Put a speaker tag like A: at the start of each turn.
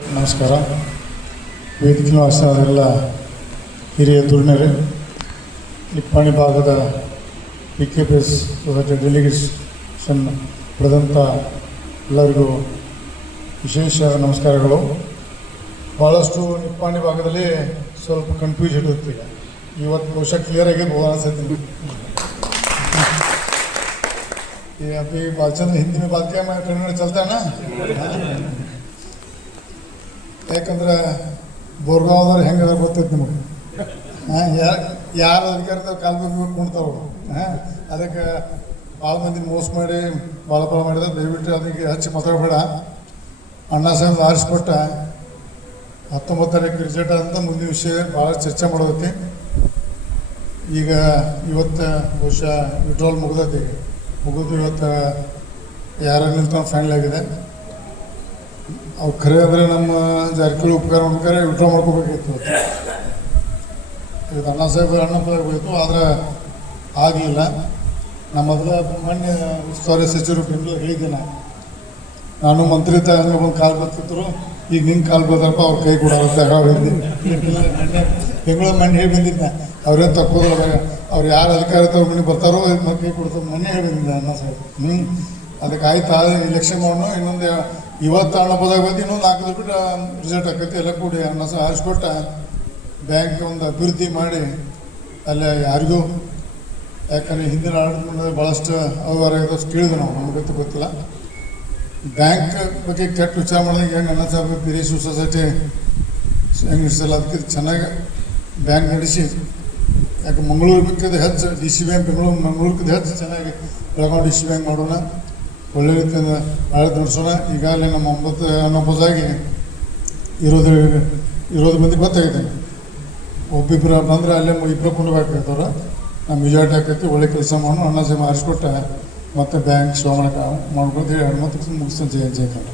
A: ನಮಸ್ಕಾರ ವೇದಿಕೆ ವಾಸನೆಲ್ಲ ಹಿರಿಯ ಧುರೀಣರೇ ನಿಪ್ಪಾಣಿ ಭಾಗದ P K P S society delegation ಪಡೆದಂಥ ಎಲ್ಲರಿಗೂ ವಿಶೇಷ ನಮಸ್ಕಾರಗಳು ಭಾಳಷ್ಟು ನಿಪ್ಪಾಣಿ ಭಾಗದಲ್ಲಿ ಸ್ವಲ್ಪ ಕನ್ಫ್ಯೂಸ್ ಇಡುತ್ತೆ ಈಗ ಇವತ್ತು ಬಹುಶಃ ಕ್ಲಿಯರ್ ಆಗಿ ಬಹು ಅನ್ಸುತ್ತೆ ये अभी बालचंद हिंदी में बात किया मैं कन्नड़ चलता है ना ಯಾಕಂದ್ರೆ ಬೋರ್ಗಾವ್ದವ್ರು ಹೆಂಗೆ ಗೊತ್ತೈತೆ ನಿಮಗೆ? ಯಾರು ಯಾರು ಅಧಿಕಾರದ ಕಾಲ್ ಬಗ್ಗೆ ಕುಣ್ತಾವ ಹಾಂ, ಅದಕ್ಕೆ ಭಾಳ ಮಂದಿ ಮೋಸ ಮಾಡಿ ಭಾಳ ಭಾಳ ಮಾಡಿದ್ರೆ ದಯವಿಟ್ಟು ಅದಕ್ಕೆ ಹಚ್ಚಿ ಮಾತಾಡಬೇಡ ಅಣ್ಣ ಸಾಹೇಬ್ ಆರಿಸ್ಕೊಟ್ಟ ಹತ್ತೊಂಬತ್ತು ತಾರೀಕು ರಿಸಲ್ಟ್ ಮುಂದಿನ ವಿಷಯ ಭಾಳ ಚರ್ಚೆ ಮಾಡೋದೈತಿ ಈಗ ಇವತ್ತು ಬಹುಶಃ ವಿಡ್ರಾಲ್ ಮುಗ್ದೈತಿ. ಮುಗಿದು ಇವತ್ತು ಯಾರು ನಿಂತ ಫೈನಲ್ ಆಗಿದೆ. ಅವ್ರು ಖರೆ ಅಂದರೆ ನಮ್ಮ ಜಾರಕಿಹೊಳಿ ಉಪಕಾರ ಮಾಡ್ಬೇಕಾದ್ರೆ ವಿಡ್ರಾ ಮಾಡ್ಕೋಬೇಕಿತ್ತು ಇದು ಅಣ್ಣ ಸಾಹೇಬ್ ಅಣ್ಣ ಹೋಗಿತ್ತು ಆದರೆ ಆಗಲಿಲ್ಲ. ನಮ್ಮ ಮೊದಲ ಮೊನ್ನೆ ಉಸ್ತುವಾರಿ ಸಚಿವರು ಬೆಂಗಳೂರು ಹೇಳಿದ್ದೆ ನಾನು ನಾನು ಮಂತ್ರಿ ಹಂಗೆ ಬಂದು ಕಾಲು ಬರ್ತಿದ್ರು ಈಗ ನಿಂಗೆ ಕಾಲು ಬರ್ತಾರಪ್ಪ ಅವ್ರ ಕೈ ಕೊಡೋರಂತ ಹೇಳಿದ್ದೆ ಬೆಂಗಳೂರು ಮಣ್ಣು ಹೇಳಿ ಬಂದಿದ್ದೆ ಅವ್ರೇನು ತಪ್ಪೋದ್ರೆ ಅವ್ರು ಯಾರು ಅಧಿಕಾರಿ ತಗೊಂಡು ಬರ್ತಾರೋ ಕೈ ಕೊಡ್ತಾರೆ ಮೊನ್ನೆ ಹೇಳಿ ಬಂದಿದ್ದೆ ಅಣ್ಣ ಸಾಹೇಬ್. ಹ್ಞೂ ಅದಕ್ಕೆ ಆಯ್ತು ಇಲೆಕ್ಷನ್ ಮಾಡೋಣ ಇನ್ನೊಂದು ಇವತ್ತು ಅಣ್ಣ ಪದಾಗ ಬಂದು ಇನ್ನೊಂದು ನಾಲ್ಕು ಬಿಟ್ಟು ರಿಸಲ್ಟ್ ಆಕೈತಿ ಎಲ್ಲ ಕೂಡಿ ಅನ್ನ ಸಹ ಆರಿಸ್ಕೊಟ್ಟ ಬ್ಯಾಂಕ್ ಒಂದು ಅಭಿವೃದ್ಧಿ ಮಾಡಿ, ಅಲ್ಲೇ ಯಾರಿಗೂ, ಯಾಕಂದ್ರೆ ಹಿಂದಿನ ಆಡಳಿತ ಭಾಳಷ್ಟು ಅವ್ಯವಹಾರ ಆಗೋದಷ್ಟು ಕೇಳಿದ್ವಿ ನಾವು, ನಮ್ಗೆ ಗೊತ್ತಿಲ್ಲ. ಬ್ಯಾಂಕ್ ಬಗ್ಗೆ ಕೆಟ್ಟ ವಿಚಾರ ಮಾಡಿದಾಗ ಹೆಂಗೆ ಅಣ್ಣ ಸಾಹೇಬ್ ಬಿರೇಶು ಸೊಸೈಟಿ ಹೆಂಗೆ ನಡೆಸಲ್ಲ ಅದಕ್ಕೆ ಚೆನ್ನಾಗಿ ಬ್ಯಾಂಕ್ ನಡೆಸಿ ಯಾಕೆ ಮಂಗಳೂರು ಬೇಕಿದ್ರೆ ಹೆಚ್ಚು D C bank Bengaluru Mangaluru ಹೆಚ್ಚು ಚೆನ್ನಾಗಿ ಬೆಳಗಾವಿ ಡಿ ಸಿ ಬ್ಯಾಂಕ್ ಮಾಡೋಣ. ಒಳ್ಳೆ ರೀತಿಯಿಂದ ಆಡಳಿತ ನಡೆಸೋಣ. ಈಗಾಗಲೇ ನಮ್ಮ ಒಂಬತ್ತು ಹನ್ನೊಂಬತ್ತಾಗಿ ಇರೋದು ಇರೋದು ಮಂದಿ ಗೊತ್ತಾಗಿದೆ. ಒಬ್ಬಿಬ್ಬರು ಬಂದರೆ ಅಲ್ಲೇ ಇಬ್ಬರು ಕೊಂಡ್ಬೇಕಾಗ್ತವ್ರ ನಮ್ಮ ಮೆಜಾರಿಟಿ ಆಕೈತಿ, ಒಳ್ಳೆ ಕೆಲಸ ಮಾಡೋಣ ಅಣ್ಣ ಸಾಹೇಬ್ ಆರಿಸ್ಕೊಟ್ಟ ಮತ್ತೆ ಬ್ಯಾಂಕ್ ಸೋಮಣ್ಣ ಮಾಡ್ಕೊಳ್ತೀವಿ. ಎರಡು ಮತ್ತೆ ಮುಗಿಸ್ತಾನೆ ಜಯ ಜಯ ಕಂಡು